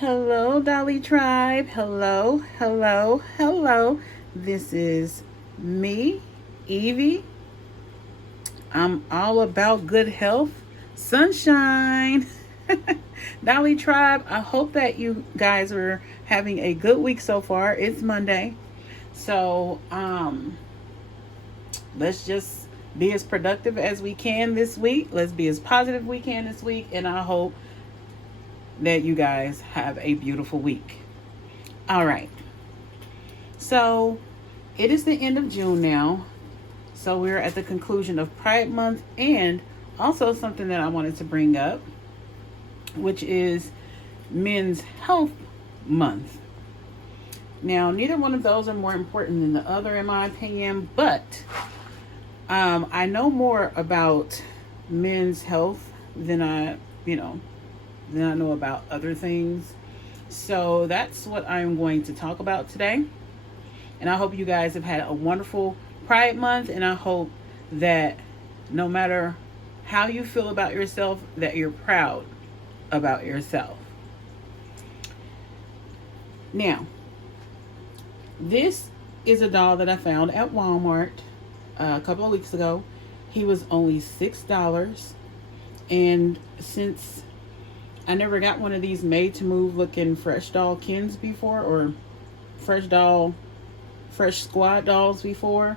Hello, Dolly Tribe. Hello, hello, hello. This is me, Evie. I'm all about good health, sunshine. Dolly Tribe, I hope that you guys are having a good week so far. It's Monday. So, let's just be as productive as we can this week. Let's be as positive we can this week. And I hope that you guys have a beautiful week. All right. So it is the end of June now. So we're at the conclusion of Pride Month and also something that I wanted to bring up, which is Men's Health Month. Now, neither one of those are more important than the other, in my opinion, but I know more about men's health than than I know about other things. So that's what I'm going to talk about today. And I hope you guys have had a wonderful Pride Month. And I hope that no matter how you feel about yourself, that you're proud about yourself. Now, this is a doll that I found at Walmart a couple of weeks ago. He was only $6. And since I never got one of these made to move looking fresh doll kins before, or fresh squad dolls before,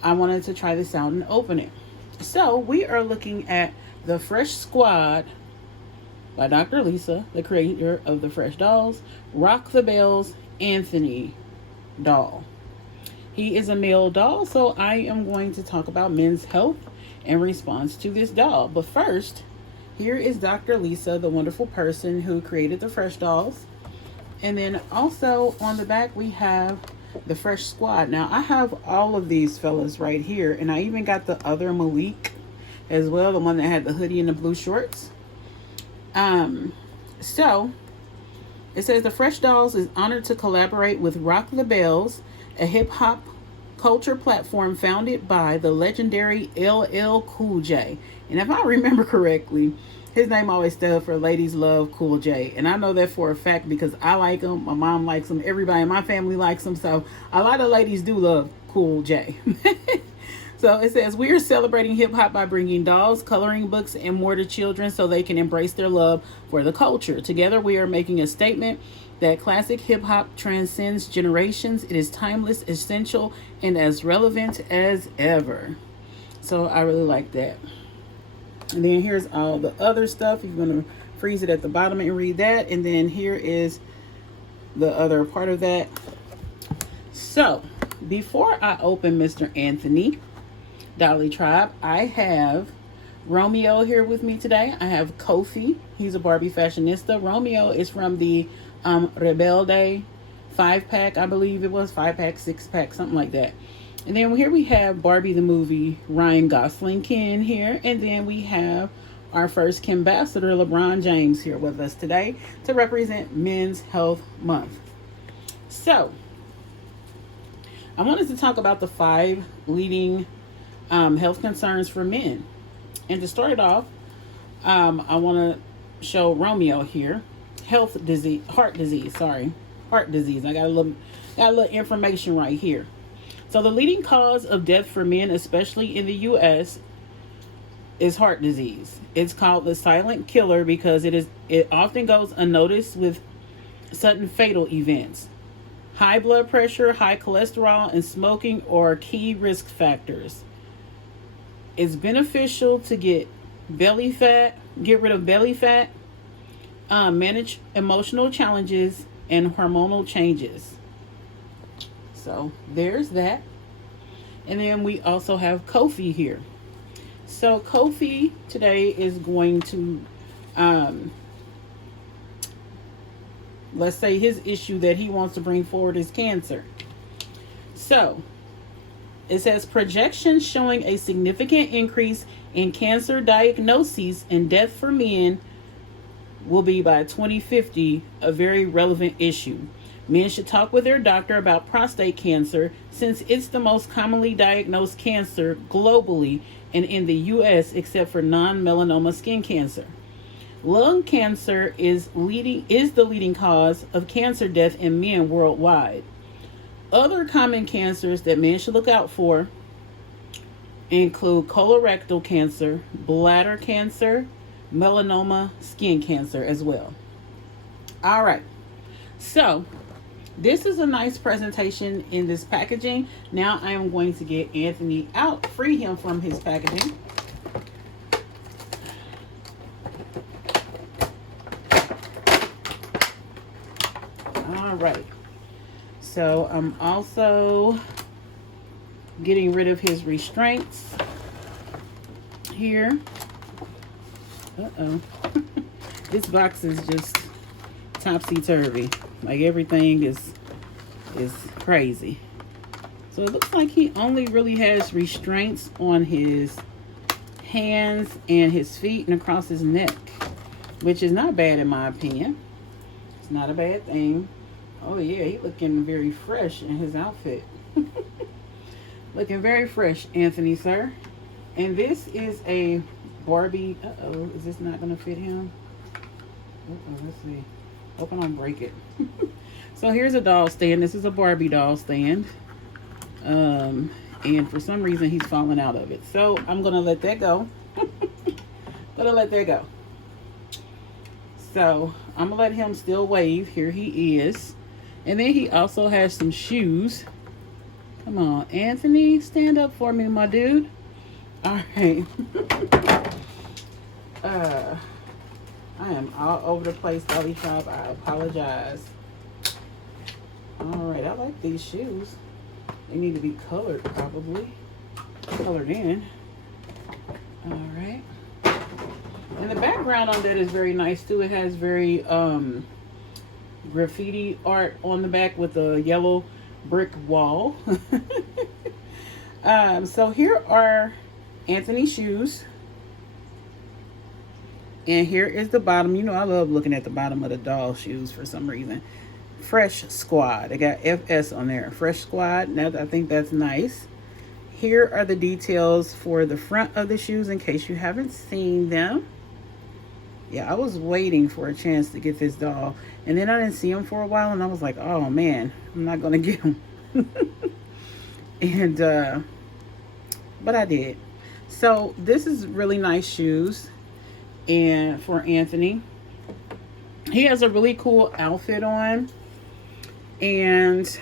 I wanted to try this out and open it. So we are looking at the Fresh Squad by Dr. Lisa, the creator of the Fresh Dolls, Rock the Bells Anthony doll. He is a male doll, so I am going to talk about men's health in response to this doll. But first, here is Dr. Lisa, the wonderful person who created the Fresh Dolls. And then also on the back, we have the Fresh Squad. Now, I have all of these fellas right here. And I even got the other Malik as well, the one that had the hoodie and the blue shorts. So, it says the Fresh Dolls is honored to collaborate with Rock the Bells, a hip-hop culture platform founded by the legendary LL Cool J. And if I remember correctly, his name always stood for Ladies Love Cool J. And I know that for a fact because I like him, my mom likes him, everybody in my family likes him. So a lot of ladies do love Cool J. So it says, we are celebrating hip hop by bringing dolls, coloring books, and more to children so they can embrace their love for the culture. Together, we are making a statement that classic hip hop transcends generations. It is timeless, essential, and as relevant as ever. So I really like that. And then here's all the other stuff. You're going to freeze it at the bottom and read that. And then here is the other part of that. So before I open Mr. Anthony, Dolly Tribe, I have Romeo here with me today. I have Kofi. He's a Barbie fashionista. Romeo is from the Rebelde 5-pack, I believe it was. 5-pack, 6-pack, something like that. And then here we have Barbie the movie, Ryan Gosling Ken here. And then we have our first Ambassador, LeBron James, here with us today to represent Men's Health Month. So, I wanted to talk about the 5 leading health concerns for men. And to start it off, I want to show Romeo here. Heart disease. I got a little information right here. So the leading cause of death for men, especially in the U.S., is heart disease. It's called the silent killer because it often goes unnoticed with sudden fatal events. High blood pressure, high cholesterol, and smoking are key risk factors. It's beneficial to get rid of belly fat, manage emotional challenges, and hormonal changes. So there's that. And then we also have Kofi here. So Kofi today is going to, let's say his issue that he wants to bring forward is cancer. So it says projections showing a significant increase in cancer diagnoses and death for men will be by 2050 a very relevant issue. Men should talk with their doctor about prostate cancer since it's the most commonly diagnosed cancer globally and in the U.S. except for non-melanoma skin cancer. Lung cancer is the leading cause of cancer death in men worldwide. Other common cancers that men should look out for include colorectal cancer, bladder cancer, melanoma, skin cancer as well. All right. So, this is a nice presentation in this packaging. Now I am going to get Anthony out, free him from his packaging. All right. So I'm also getting rid of his restraints here. Uh-oh. This box is just topsy-turvy. Like everything is crazy. So it looks like he only really has restraints on his hands and his feet and across his neck, which is not bad in my opinion. It's not a bad thing. Oh yeah, he's looking very fresh in his outfit. Looking very fresh, Anthony, sir. And this is a Barbie. Uh-oh, is this not going to fit him? Uh-oh, let's see. Hope I don't break it. So here's a doll stand. This is a Barbie doll stand. And for some reason, he's falling out of it. So I'm going to let that go. So I'm going to let him still wave. Here he is. And then he also has some shoes. Come on, Anthony, stand up for me, my dude. All right. I am all over the place, Dolly Shop. I apologize. All right, I like these shoes. They need to be colored, probably. Colored in. All right. And the background on that is very nice, too. It has very graffiti art on the back with a yellow brick wall. So here are Anthony's shoes. And here is the bottom. You know, I love looking at the bottom of the doll shoes for some reason. Fresh Squad. They got FS on there. Fresh Squad. Now, I think that's nice. Here are the details for the front of the shoes in case you haven't seen them. Yeah, I was waiting for a chance to get this doll. And then I didn't see him for a while. And I was like, oh, man, I'm not going to get him. And, but I did. So this is really nice shoes. And for Anthony, he has a really cool outfit on. And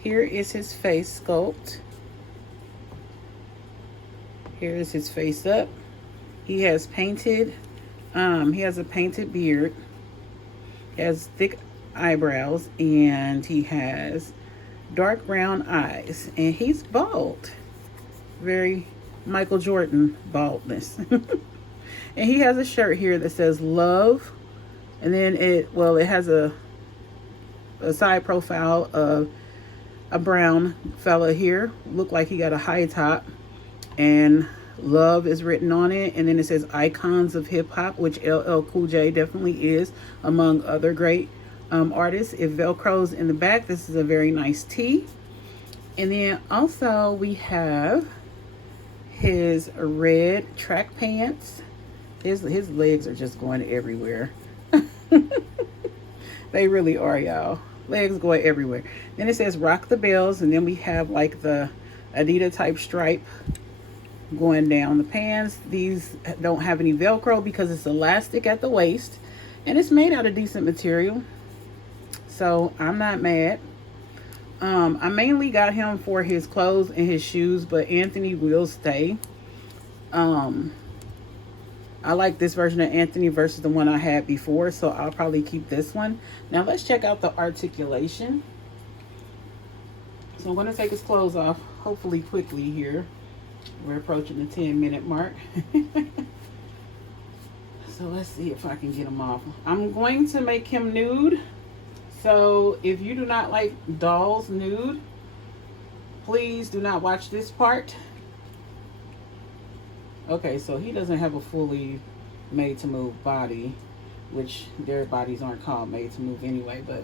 here is his face sculpt. Here is his face up. He has painted, he has a painted beard. He has thick eyebrows, and he has dark brown eyes, and he's bald. Very Michael Jordan baldness. And he has a shirt here that says love, and then it has a side profile of a brown fella here. Look like he got a high top, and love is written on it. And then it says icons of hip hop, which LL Cool J definitely is, among other great artists. It velcros in the back. This is a very nice tee. And then also we have his red track pants. His legs are just going everywhere. They really are, y'all. Legs going everywhere. Then it says rock the bells, and then we have like the Adidas type stripe going down the pants. These don't have any Velcro because it's elastic at the waist, and it's made out of decent material, so I'm not mad. I mainly got him for his clothes and his shoes, but Anthony will stay. I like this version of Anthony versus the one I had before, so I'll probably keep this one. Now let's check out the articulation. So I'm going to take his clothes off, hopefully quickly here. We're approaching the 10-minute mark. So let's see if I can get him off. I'm going to make him nude. So if you do not like dolls nude, please do not watch this part. Okay, so he doesn't have a fully made to move body, which their bodies aren't called made to move anyway, but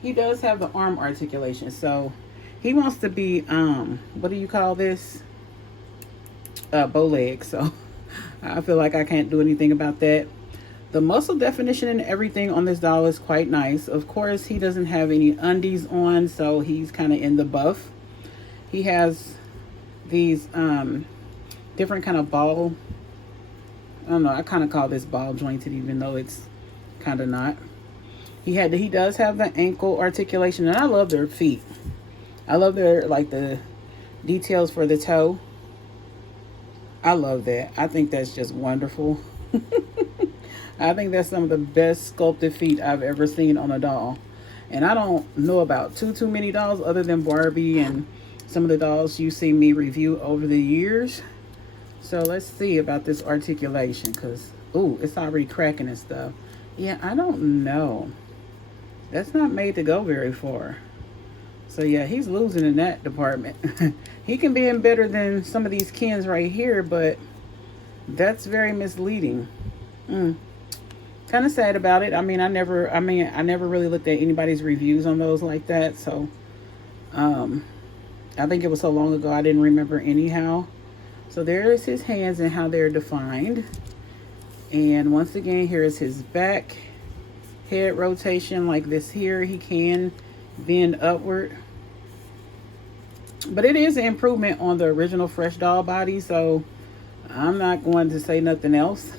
he does have the arm articulation. So he wants to be, what do you call this? bow legs, so I feel like I can't do anything about that. The muscle definition and everything on this doll is quite nice. Of course, he doesn't have any undies on, so he's kind of in the buff. He has these different kind of ball. I don't know. I kind of call this ball jointed, even though it's kind of not. He does have the ankle articulation, and I love their feet. I love their, like, the details for the toe. I love that. I think that's just wonderful. I think that's some of the best sculpted feet I've ever seen on a doll. And I don't know about too many dolls other than Barbie and some of the dolls you see me review over the years. So let's see about this articulation, because, ooh, it's already cracking and stuff. Yeah, I don't know. That's not made to go very far. So yeah, he's losing in that department. He can be in better than some of these Kens right here, but that's very misleading. Kind of sad about it. I never really looked at anybody's reviews on those like that. So, I think it was so long ago I didn't remember anyhow. So there's his hands and how they're defined. And once again, here is his back head rotation like this here. He can bend upward. But it is an improvement on the original Fresh Doll body, so I'm not going to say nothing else.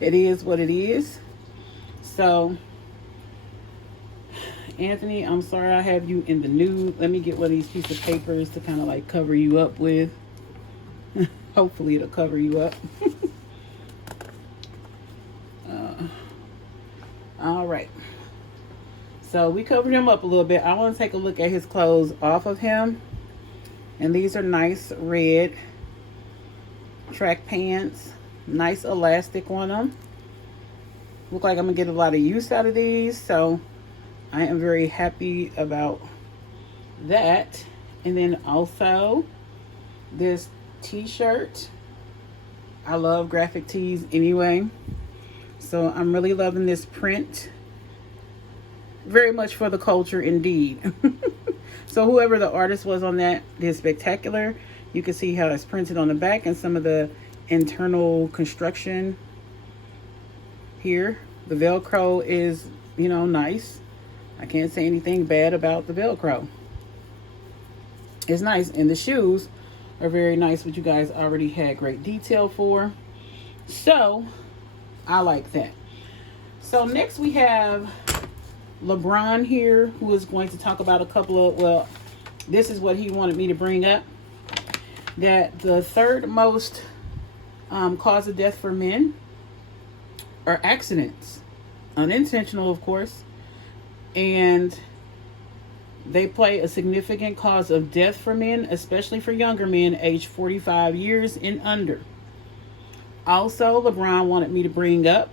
It is what it is. So, Anthony, I'm sorry I have you in the nude. Let me get one of these pieces of papers to kind of like cover you up with. Hopefully it'll cover you up. All right. So we covered him up a little bit. I want to take a look at his clothes off of him. And these are nice red track pants. Nice elastic on them. Look like I'm gonna get a lot of use out of these, so I am very happy about that. And then also this t-shirt. I love graphic tees anyway, so I'm really loving this print. Very much for the culture indeed. So whoever the artist was on that did spectacular. You can see how it's printed on the back and some of the internal construction here. The Velcro is, nice. I can't say anything bad about the Velcro. It's nice. And the shoes are very nice, which you guys already had great detail for. So I like that. So next we have LeBron here, who is going to talk about a couple of, well, this is what he wanted me to bring up. That the third most cause of death for men are accidents. Unintentional, of course. And they play a significant cause of death for men, especially for younger men aged 45 years and under. Also, LeBron wanted me to bring up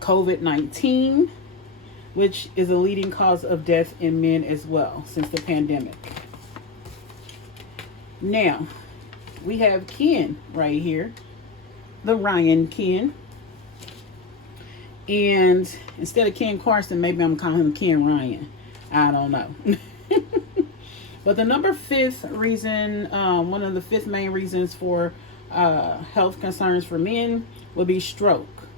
COVID-19, which is a leading cause of death in men as well since the pandemic. Now, we have Ken right here, the Ryan Ken. And instead of Ken Carson, maybe I'm calling him Ken Ryan. I don't know. But the number 5th reason, one of the 5th main reasons for health concerns for men would be stroke,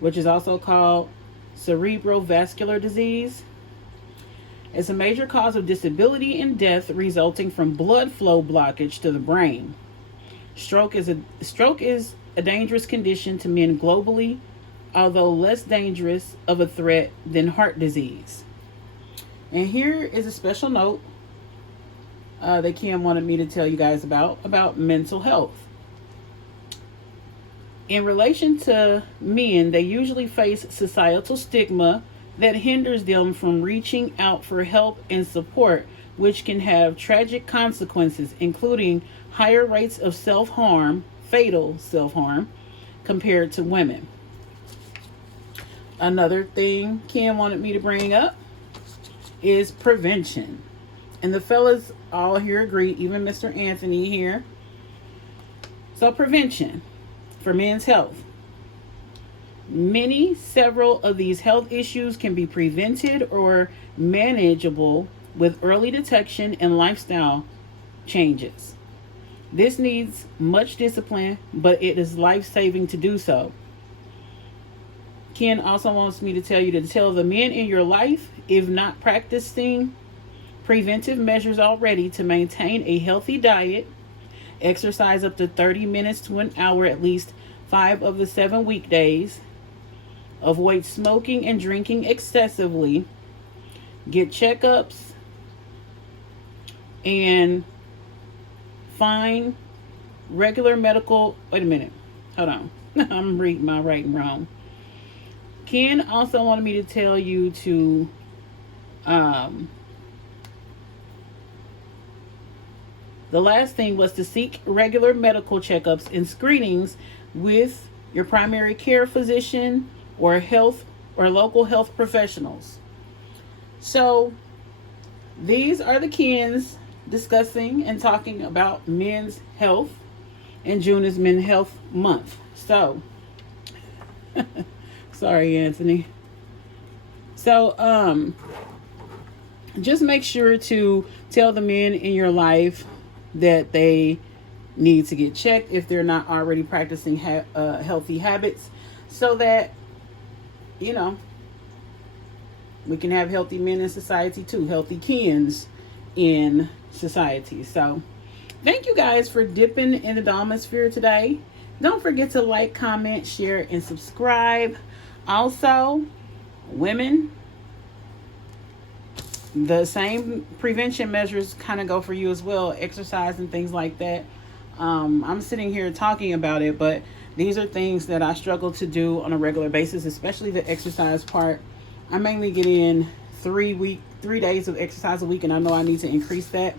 which is also called cerebrovascular disease. It's a major cause of disability and death resulting from blood flow blockage to the brain. Stroke is a dangerous condition to men globally, although less dangerous of a threat than heart disease. And here is a special note that Kim wanted me to tell you guys about mental health. In relation to men, they usually face societal stigma that hinders them from reaching out for help and support, which can have tragic consequences, including higher rates of self-harm, fatal self-harm, compared to women. Another thing Kim wanted me to bring up is prevention. And the fellas all here agree, even Mr. Anthony here. So prevention for men's health. Several of these health issues can be prevented or manageable with early detection and lifestyle changes. This needs much discipline, but it is life-saving to do so. Ken also wants me to tell you to tell the men in your life, if not practicing preventive measures already, to maintain a healthy diet, exercise up to 30 minutes to an hour at least 5 of the 7 weekdays, avoid smoking and drinking excessively, get checkups, and find regular medical. Wait a minute. Hold on. I'm reading my writing wrong. Ken also wanted me to tell you to the last thing was to seek regular medical checkups and screenings with your primary care physician or health or local health professionals. So these are the Kens discussing and talking about men's health, and June is Men's Health Month. So sorry, Anthony. So just make sure to tell the men in your life that they need to get checked if they're not already practicing healthy habits, so that, you know, we can have healthy men in society too, healthy Kens in society. So thank you guys for dipping in the Domosphere today. Don't forget to like, comment, share, and subscribe. Also, women, the same prevention measures kind of go for you as well. Exercise and things like that. I'm sitting here talking about it, but these are things that I struggle to do on a regular basis, especially the exercise part. I mainly get in 3 days of exercise a week, and I know I need to increase that.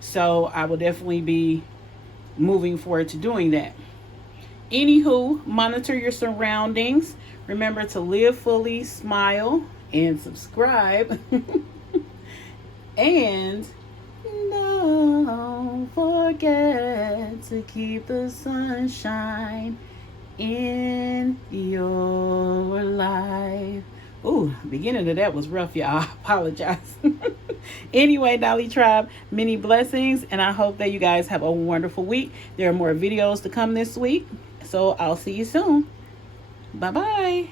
So I will definitely be moving forward to doing that. Anywho, monitor your surroundings. Remember to live fully, smile, and subscribe. And don't forget to keep the sunshine in your life. Ooh, beginning of that was rough, y'all. I apologize. Anyway, Dolly Tribe, many blessings, and I hope that you guys have a wonderful week. There are more videos to come this week, so I'll see you soon. Bye-bye.